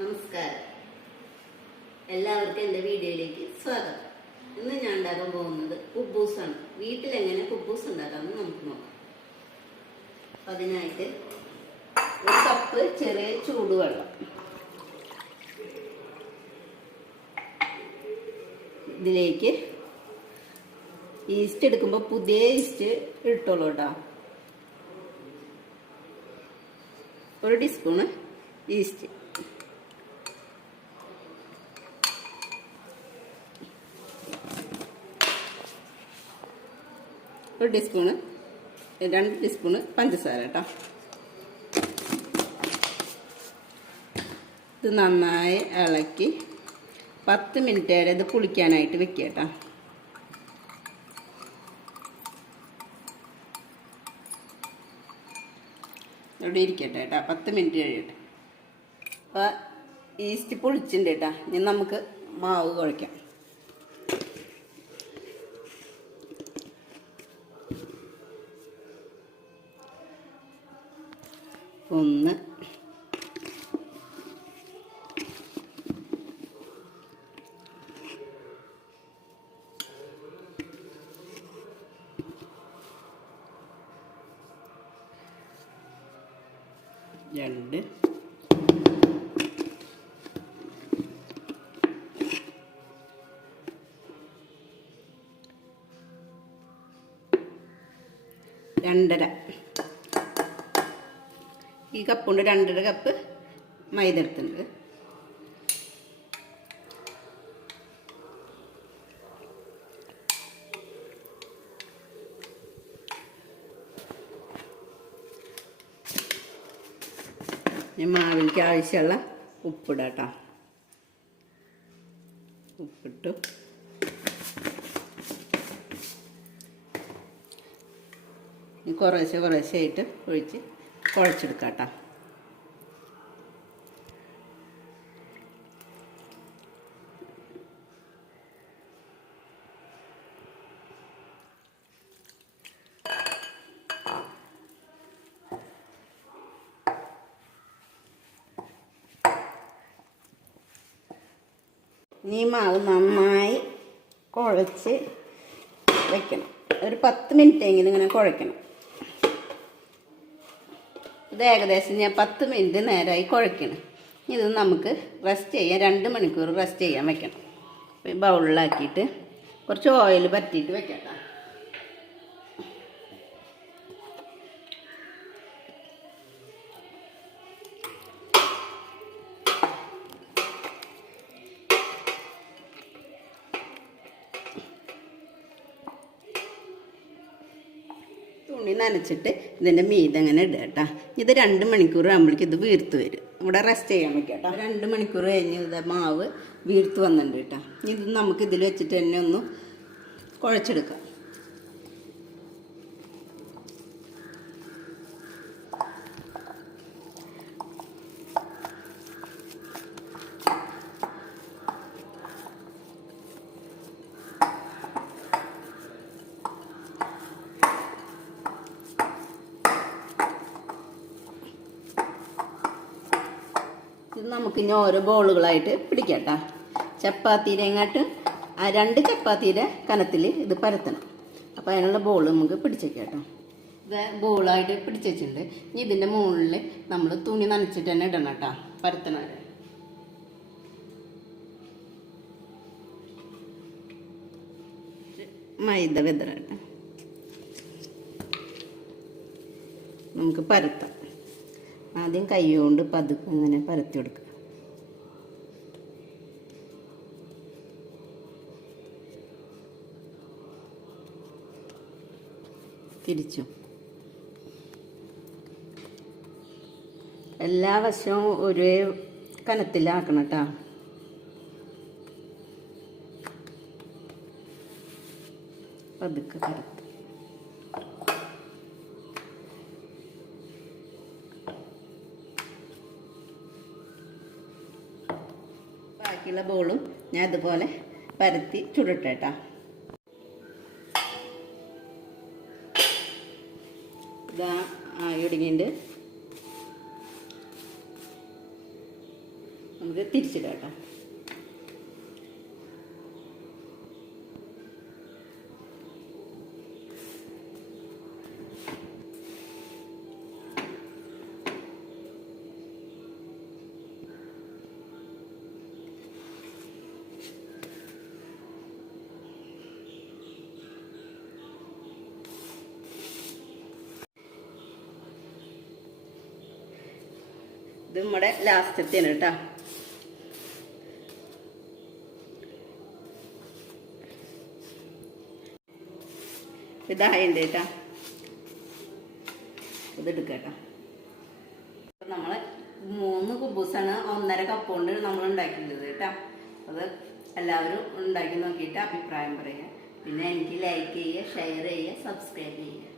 നമസ്കാരം. എല്ലാവർക്കും എന്റെ വീഡിയോയിലേക്ക് സ്വാഗതം. ഇന്ന് ഞാൻ ഉണ്ടാക്കാൻ പോകുന്നത് കുബൂസാണ്. വീട്ടിലെങ്ങനെ കുബൂസ് ഉണ്ടാക്കാമെന്ന് നമുക്ക് നോക്കാം. അപ്പം അതിനായിട്ട് ഒരു കപ്പ് ചെറിയ ചൂടുവെള്ളം. ഇതിലേക്ക് ഈസ്റ്റ് എടുക്കുമ്പോൾ പുതിയ ഈസ്റ്റ് ഇട്ടോളൂ കേട്ടോ. ഒരു ടീസ്പൂണ് ഈസ്റ്റ് ഒരു ടീസ്പൂണ് രണ്ട് ടീസ്പൂണ് പഞ്ചസാര കേട്ടോ ഇത് നന്നായി ഇളക്കി പത്ത് മിനിറ്റ് വരെ ഇത് പുളിക്കാനായിട്ട് വെക്കുക കേട്ടോ ഇവിടെ ഇരിക്കട്ടെ കേട്ടോ പത്ത് മിനിറ്റ് കഴിയട്ടെ അപ്പോൾ ഈസ്റ്റ് പൊളിച്ചിട്ടുണ്ട് കേട്ടോ ഇനി നമുക്ക് മാവ് കുഴയ്ക്കാം. ഒന്ന്. രണ്ട്. രണ്ടര. ഈ കപ്പ് കൊണ്ട് രണ്ടര കപ്പ് മൈദ എടുത്തിട്ടുണ്ട്. മാവിലേക്ക് ആവശ്യമുള്ള ഉപ്പിടാം കേട്ടോ. ഉപ്പിട്ടു. കുറേശ്ശെ കുറേശ്ശെ ആയിട്ട് ഒഴിച്ച് കുഴച്ചെടുക്കാം കേട്ടോ ഈ മാവ് നന്നായി കുഴച്ച് വെക്കണം. ഒരു പത്ത് മിനിറ്റ് എങ്കിലും ഇങ്ങനെ കുഴക്കണം ഇത് ഏകദേശം ഞാൻ പത്ത് മിനിറ്റ് നേരമായി കുഴക്കണം ഇത് നമുക്ക് റെസ്റ്റ് ചെയ്യാൻ രണ്ട് മണിക്കൂർ റെസ്റ്റ് ചെയ്യാൻ വെക്കണം. ബൗളിലാക്കിയിട്ട് കുറച്ച് ഓയിൽ പറ്റിയിട്ട് വെക്കാം തുണി നനച്ചിട്ട് ഇതിന്റെ മീത് അങ്ങനെ ഇടുക കേട്ടോ. ഇത് രണ്ട് മണിക്കൂർ ആകുമ്പോഴേക്കും ഇത് വീർത്ത് വരും. ഇവിടെ റെസ്റ്റ് ചെയ്യാൻ വെക്കാം കേട്ടോ. രണ്ട് മണിക്കൂർ കഴിഞ്ഞ് ഇത് മാവ് വീർത്ത് വന്നിട്ടുണ്ട് കേട്ടോ. ഇത് നമുക്ക് ഇതിൽ വെച്ചിട്ട് തന്നെ ഒന്ന് കുഴച്ചെടുക്കാം. നമുക്ക് ഇനി ഓരോ ബോളുകളായിട്ട് പിടിക്കാം കേട്ടോ ചപ്പാത്തിയുടെ എങ്ങാട്ട് ആ രണ്ട് ചപ്പാത്തിയുടെ കനത്തിൽ ഇത് പരത്തണം. അപ്പോൾ അതിനുള്ള ബോൾ നമുക്ക് പിടിച്ചേക്കാം കേട്ടോ ഇത് ബോളായിട്ട് പിടിച്ച് ഇനി ഇതിന്റെ മുകളിൽ നമ്മൾ തുണി നനച്ചിട്ട് തന്നെ ഇടണം കേട്ടോ പരത്തണം. മൈദ വിതറ നമുക്ക് പരത്താം. ആദ്യം കൈ കൊണ്ട് പതുക്കെ അങ്ങനെ പരത്തി കൊടുക്കുക തിരിച്ചു. എല്ലാ വശവും ഒരേ കനത്തിലാക്കണം കേട്ടോ പതുക്കെ കറുത്ത് ബാക്കിയുള്ള ബോളും ഞാൻ ഇതുപോലെ പരത്തി ചുടട്ടേട്ടാ ഇതാ ഇടുങ്ങിണ്ട് നമുക്ക് തിരിച്ചിടാം കേട്ടോ. ഇത് നമ്മുടെ ലാസ്റ്റത്തെയാണ് കേട്ടോ. ഇതായുണ്ട് കേട്ടോ. ഇത് എടുക്കട്ടോ നമ്മൾ മൂന്ന് കുബൂസാണ് ഒന്നര കപ്പ് കൊണ്ട് നമ്മൾ ഉണ്ടാക്കിയത് കേട്ടോ. അത് എല്ലാവരും ഉണ്ടാക്കി നോക്കിയിട്ട് അഭിപ്രായം പറയുക പിന്നെ എനിക്ക് ലൈക്ക് ചെയ്യുക ഷെയർ ചെയ്യുക സബ്സ്ക്രൈബ് ചെയ്യുക